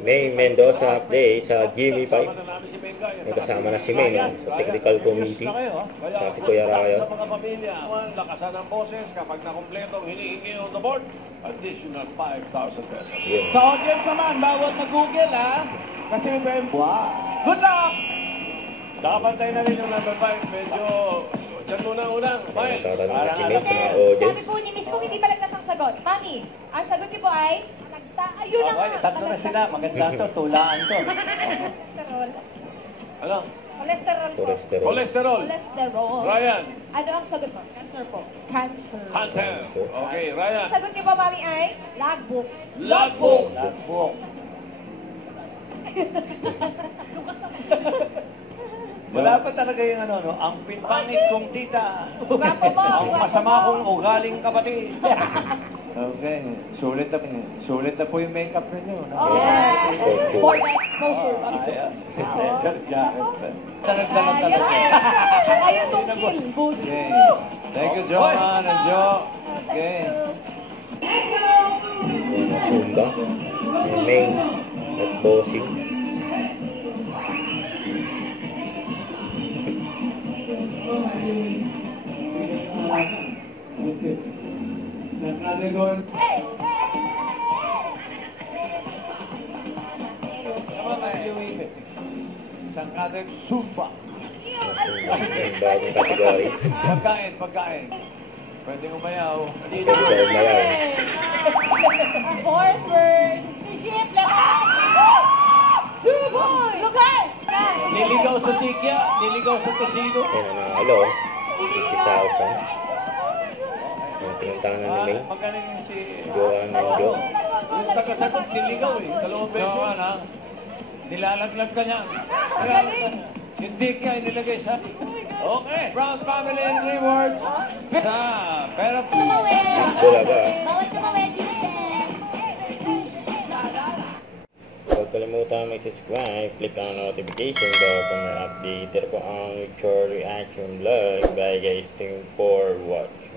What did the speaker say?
May Mendoza play sa GMA5. May kasama na si May sa technical committee. Sa si Kuya Rayo. Sa mga pamilya, lakasan ang boses kapag nakumpleto ang hinihingi on the board, additional 5,000 pesos. Yun. Sa audience naman, bawal mag-google ha. Kasi may pwede. Wow. Good luck! Nakapantay na rin yung number 5. Medyo, dyan muna unang. Miles. Nagtatanong na si May sa mga Sabi audience. po ni Miss kung hindi malagnas ang sagot. Mami, ang sagot niyo po ay ayun na Okay, nga. tatlo na sila. Maganda to, tulaan to. Cholesterol. Ano? Cholesterol po. Cholesterol. Cholesterol. Cholesterol. Ryan. Ano ang sagot mo? Cancer po. Cancer. Cancer. Okay, Ryan. Ang sagot niyo po, Mami, ay logbook. Logbook. Lagbook. Wala pa talaga yung ano, no? Ang pinpangit kong tita. Gwapo mo, Ang gwapo masama mo. kong ugaling kapatid. Okay, sulit na po yung makeup ninyo. No? Oh, yes. For the exposure. Ayos. Leather jacket. Talag-talag talaga. Ayun tong kill. Boost. Okay. Thank you, Johan and Jo. Okay. Zumba. May at bossing. Isang katek Zumba. Yung bagong kategory. Pagkain. Pwede umayaw. Ikaw mayaw. Forward. Ship, lahat. Suboy. Lugar. Niligaw sa tikya, niligaw sa tosino. Ayun na nanalo. 50,000. Yung pinuntahan na ni May. Magaling yung si... Johan and Jo. Yung tagasagot, niligaw eh. Dalawang beses. Johan ha. Nilalaglag ka niya. Magaling. Yung tikya, inilagay sa... Okay. Brown Family and Rewards. Pero... Tumawid. Wala ba? Bawal tumawid. Huwag kalimutan mag-subscribe, click ang notification bell para ma-update po ang Chor Reaction Vlog. Bye guys, thank you for watching.